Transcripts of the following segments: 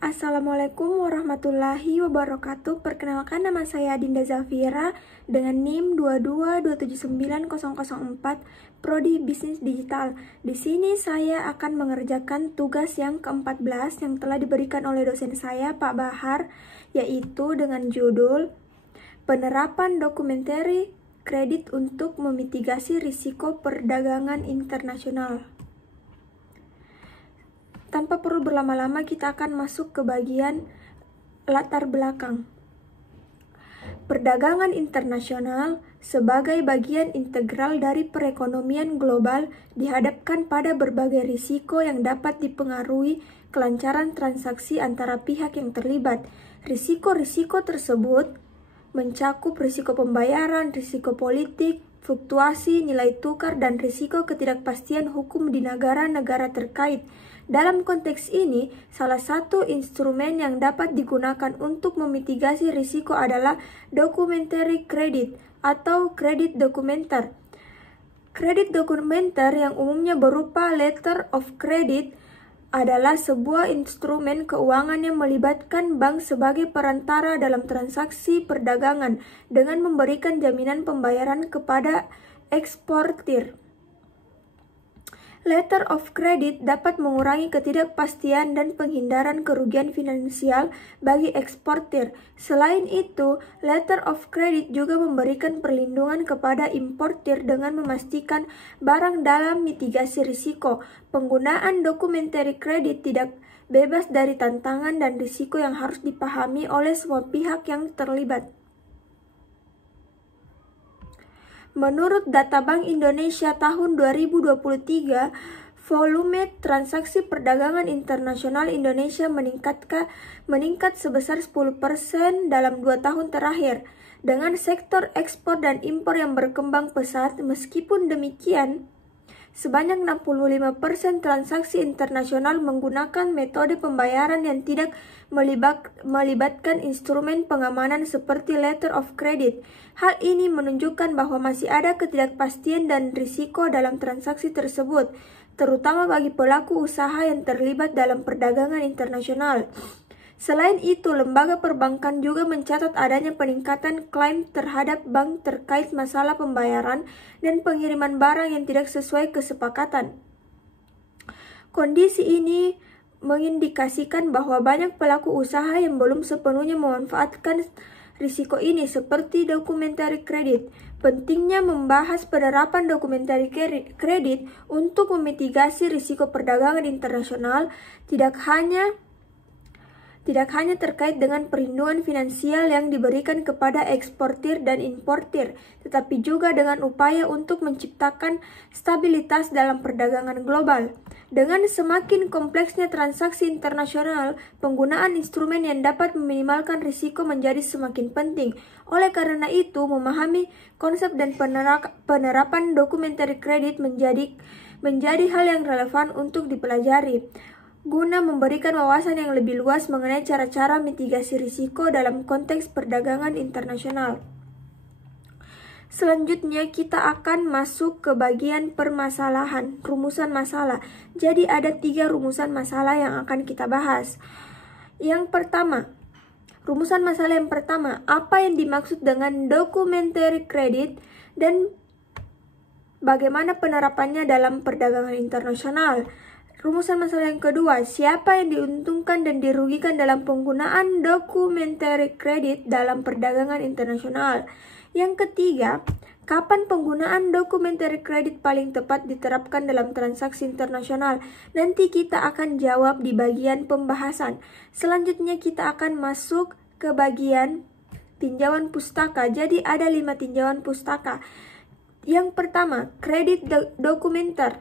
Assalamualaikum warahmatullahi wabarakatuh. Perkenalkan, nama saya Dinda Zafira dengan NIM 222790004 Prodi Bisnis Digital. Di sini saya akan mengerjakan tugas yang ke-14 yang telah diberikan oleh dosen saya, Pak Bahar, yaitu dengan judul Penerapan Dokumentari Kredit untuk Memitigasi Risiko Perdagangan Internasional. Tanpa perlu berlama-lama, kita akan masuk ke bagian latar belakang. Perdagangan internasional sebagai bagian integral dari perekonomian global dihadapkan pada berbagai risiko yang dapat dipengaruhi kelancaran transaksi antara pihak yang terlibat. Risiko-risiko tersebut mencakup risiko pembayaran, risiko politik, fluktuasi nilai tukar, dan risiko ketidakpastian hukum di negara-negara terkait. Dalam konteks ini, salah satu instrumen yang dapat digunakan untuk memitigasi risiko adalah documentary credit atau kredit dokumenter. Kredit dokumenter yang umumnya berupa letter of credit adalah sebuah instrumen keuangan yang melibatkan bank sebagai perantara dalam transaksi perdagangan dengan memberikan jaminan pembayaran kepada eksportir. Letter of credit dapat mengurangi ketidakpastian dan penghindaran kerugian finansial bagi eksportir. Selain itu, letter of credit juga memberikan perlindungan kepada importir dengan memastikan barang dalam mitigasi risiko. Penggunaan documentary credit tidak bebas dari tantangan dan risiko yang harus dipahami oleh semua pihak yang terlibat. Menurut data Bank Indonesia tahun 2023, volume transaksi perdagangan internasional Indonesia meningkat sebesar 10% dalam 2 tahun terakhir, dengan sektor ekspor dan impor yang berkembang pesat. Meskipun demikian, sebanyak 65% transaksi internasional menggunakan metode pembayaran yang tidak melibatkan instrumen pengamanan seperti letter of credit. Hal ini menunjukkan bahwa masih ada ketidakpastian dan risiko dalam transaksi tersebut, terutama bagi pelaku usaha yang terlibat dalam perdagangan internasional. Selain itu, lembaga perbankan juga mencatat adanya peningkatan klaim terhadap bank terkait masalah pembayaran dan pengiriman barang yang tidak sesuai kesepakatan. Kondisi ini mengindikasikan bahwa banyak pelaku usaha yang belum sepenuhnya memanfaatkan risiko ini, seperti documentary credit. Pentingnya membahas penerapan documentary credit untuk memitigasi risiko perdagangan internasional tidak hanya terkait dengan perlindungan finansial yang diberikan kepada eksportir dan importir, tetapi juga dengan upaya untuk menciptakan stabilitas dalam perdagangan global. Dengan semakin kompleksnya transaksi internasional, penggunaan instrumen yang dapat meminimalkan risiko menjadi semakin penting. Oleh karena itu, memahami konsep dan penerapan documentary credit menjadi hal yang relevan untuk dipelajari, guna memberikan wawasan yang lebih luas mengenai cara-cara mitigasi risiko dalam konteks perdagangan internasional. Selanjutnya, kita akan masuk ke bagian permasalahan, rumusan masalah. Jadi ada 3 rumusan masalah yang akan kita bahas. Yang pertama, rumusan masalah yang pertama, apa yang dimaksud dengan documentary credit dan bagaimana penerapannya dalam perdagangan internasional. Rumusan masalah yang kedua, siapa yang diuntungkan dan dirugikan dalam penggunaan documentary credit dalam perdagangan internasional. Yang ketiga, kapan penggunaan documentary credit paling tepat diterapkan dalam transaksi internasional. Nanti kita akan jawab di bagian pembahasan. Selanjutnya kita akan masuk ke bagian tinjauan pustaka. Jadi ada 5 tinjauan pustaka. Yang pertama, kredit dokumenter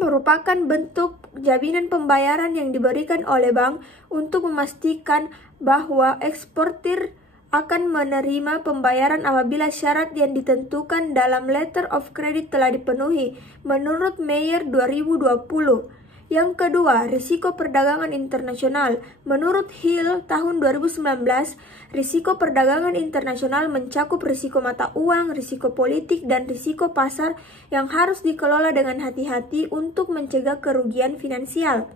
merupakan bentuk jaminan pembayaran yang diberikan oleh bank untuk memastikan bahwa eksportir akan menerima pembayaran apabila syarat yang ditentukan dalam letter of credit telah dipenuhi, menurut Mayer 2020. Yang kedua, risiko perdagangan internasional. Menurut Hill tahun 2019, risiko perdagangan internasional mencakup risiko mata uang, risiko politik, dan risiko pasar yang harus dikelola dengan hati-hati untuk mencegah kerugian finansial.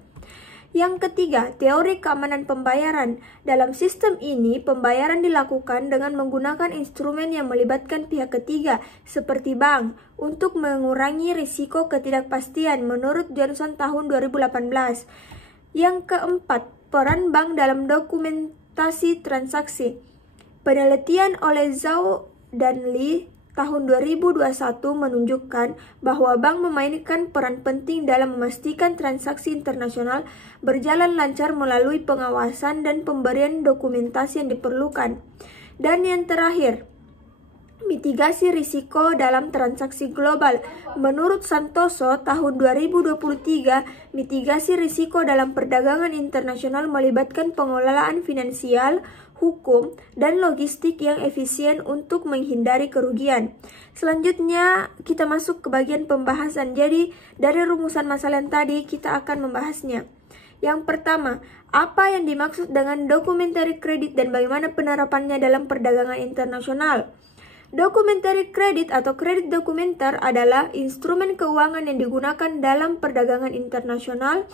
Yang ketiga, teori keamanan pembayaran. Dalam sistem ini, pembayaran dilakukan dengan menggunakan instrumen yang melibatkan pihak ketiga, seperti bank, untuk mengurangi risiko ketidakpastian menurut Johnson tahun 2018. Yang keempat, peran bank dalam dokumentasi transaksi. Penelitian oleh Zhao dan Li tahun 2021 menunjukkan bahwa bank memainkan peran penting dalam memastikan transaksi internasional berjalan lancar melalui pengawasan dan pemberian dokumentasi yang diperlukan. Dan yang terakhir, mitigasi risiko dalam transaksi global. Menurut Santoso tahun 2023, mitigasi risiko dalam perdagangan internasional melibatkan pengelolaan finansial, hukum, dan logistik yang efisien untuk menghindari kerugian. Selanjutnya, kita masuk ke bagian pembahasan. Jadi, dari rumusan masalah yang tadi, kita akan membahasnya. Yang pertama, apa yang dimaksud dengan documentary credit dan bagaimana penerapannya dalam perdagangan internasional? Documentary credit atau kredit dokumenter adalah instrumen keuangan yang digunakan dalam perdagangan internasional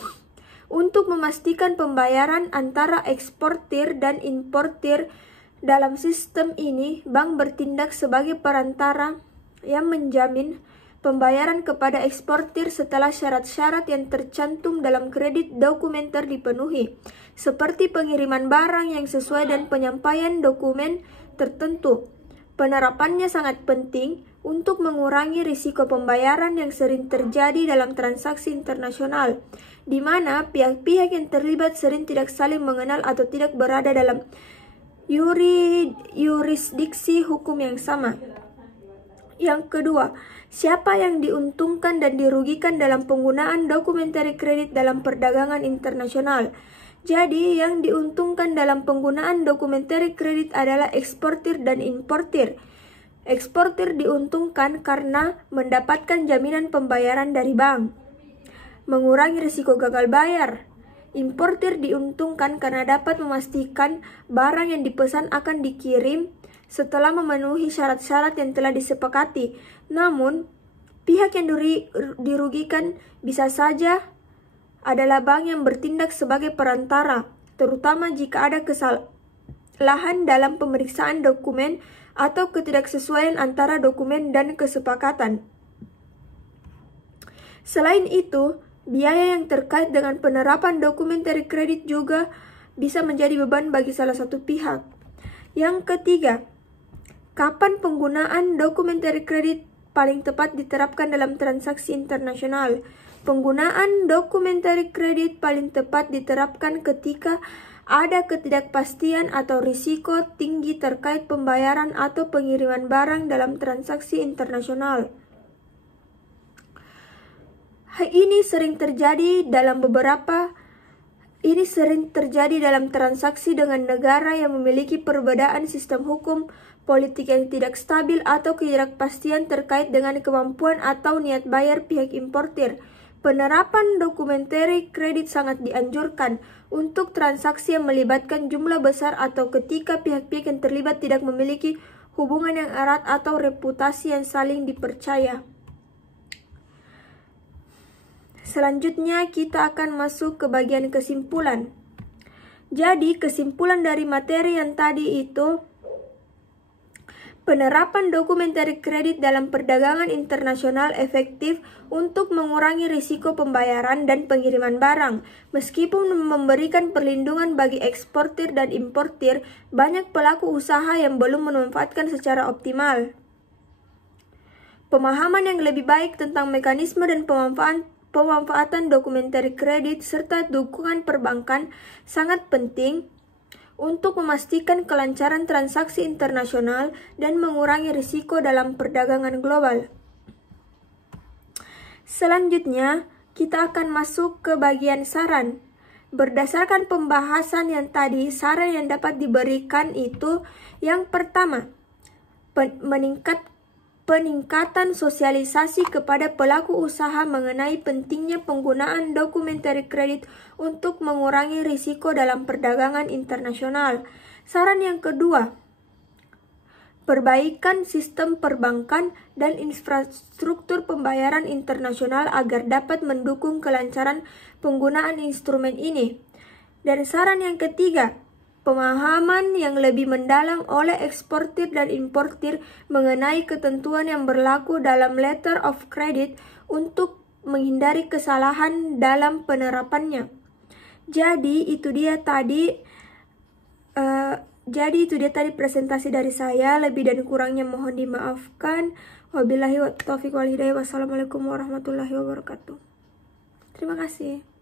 untuk memastikan pembayaran antara eksportir dan importir. Dalam sistem ini, bank bertindak sebagai perantara yang menjamin pembayaran kepada eksportir setelah syarat-syarat yang tercantum dalam kredit dokumenter dipenuhi, seperti pengiriman barang yang sesuai dan penyampaian dokumen tertentu. Penerapannya sangat penting untuk mengurangi risiko pembayaran yang sering terjadi dalam transaksi internasional, di mana pihak-pihak yang terlibat sering tidak saling mengenal atau tidak berada dalam yurisdiksi hukum yang sama. Yang kedua, siapa yang diuntungkan dan dirugikan dalam penggunaan documentary credit dalam perdagangan internasional? Jadi, yang diuntungkan dalam penggunaan documentary credit adalah eksportir dan importir. Eksportir diuntungkan karena mendapatkan jaminan pembayaran dari bank, mengurangi risiko gagal bayar. Importir diuntungkan karena dapat memastikan barang yang dipesan akan dikirim setelah memenuhi syarat-syarat yang telah disepakati. Namun, pihak yang dirugikan bisa saja adalah bank yang bertindak sebagai perantara, terutama jika ada kesalahan dalam pemeriksaan dokumen atau ketidaksesuaian antara dokumen dan kesepakatan. Selain itu, biaya yang terkait dengan penerapan documentary credit juga bisa menjadi beban bagi salah satu pihak. Yang ketiga, kapan penggunaan documentary credit paling tepat diterapkan dalam transaksi internasional? Penggunaan documentary credit paling tepat diterapkan ketika ada ketidakpastian atau risiko tinggi terkait pembayaran atau pengiriman barang dalam transaksi internasional. Ini sering terjadi dalam transaksi dengan negara yang memiliki perbedaan sistem hukum, politik yang tidak stabil, atau ketidakpastian terkait dengan kemampuan atau niat bayar pihak importir. Penerapan documentary credit sangat dianjurkan untuk transaksi yang melibatkan jumlah besar atau ketika pihak-pihak yang terlibat tidak memiliki hubungan yang erat atau reputasi yang saling dipercaya. Selanjutnya kita akan masuk ke bagian kesimpulan. Jadi kesimpulan dari materi yang tadi itu, penerapan documentary credit dalam perdagangan internasional efektif untuk mengurangi risiko pembayaran dan pengiriman barang. Meskipun memberikan perlindungan bagi eksportir dan importir, banyak pelaku usaha yang belum memanfaatkan secara optimal. Pemahaman yang lebih baik tentang mekanisme dan pemanfaatan documentary credit serta dukungan perbankan sangat penting untuk memastikan kelancaran transaksi internasional dan mengurangi risiko dalam perdagangan global. Selanjutnya, kita akan masuk ke bagian saran. Berdasarkan pembahasan yang tadi, saran yang dapat diberikan itu yang pertama, peningkatan sosialisasi kepada pelaku usaha mengenai pentingnya penggunaan documentary credit untuk mengurangi risiko dalam perdagangan internasional. Saran yang kedua, perbaikan sistem perbankan, dan infrastruktur pembayaran internasional agar dapat mendukung kelancaran penggunaan instrumen ini. Dan saran yang ketiga, pemahaman yang lebih mendalam oleh eksportir dan importir mengenai ketentuan yang berlaku dalam letter of credit untuk menghindari kesalahan dalam penerapannya. Jadi itu dia tadi presentasi dari saya. Lebih dan kurangnya mohon dimaafkan. Wabillahi taufiq wal hidayah. Wassalamualaikum warahmatullahi wabarakatuh. Terima kasih.